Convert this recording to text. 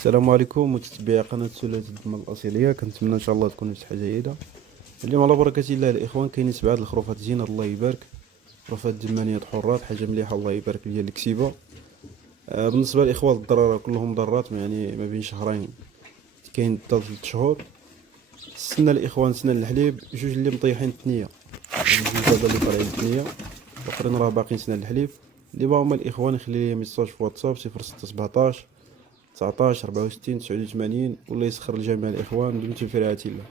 السلام عليكم متتبعي قناة سلالة الدم الأصيلية، كنتمنى إن شاء الله تكونوا بصحة جيدة. اليوم على بركة الله الإخوان كاينين 7 الخروفات زينة الله يبارك، خروفات دمانيات حرات، حاجة مليحة الله يبارك ديال الكسيبة. بالنسبة للإخوان الضرارة كلهم ضرات، يعني ما بين شهرين كاين حتى 3 شهور. السنة الإخوان سنة الحليب، جوج اللي مطيحين الثنية، يعني جوج هذا اللي طالعين الثنية، الآخرين راه باقيين سنة الحليب. اللي بغاهم الإخوان يخلي لي ميساج في واتساب 0617 19 64 89، ولا يسخر لجميع الإخوان دمتم في رعاية الله.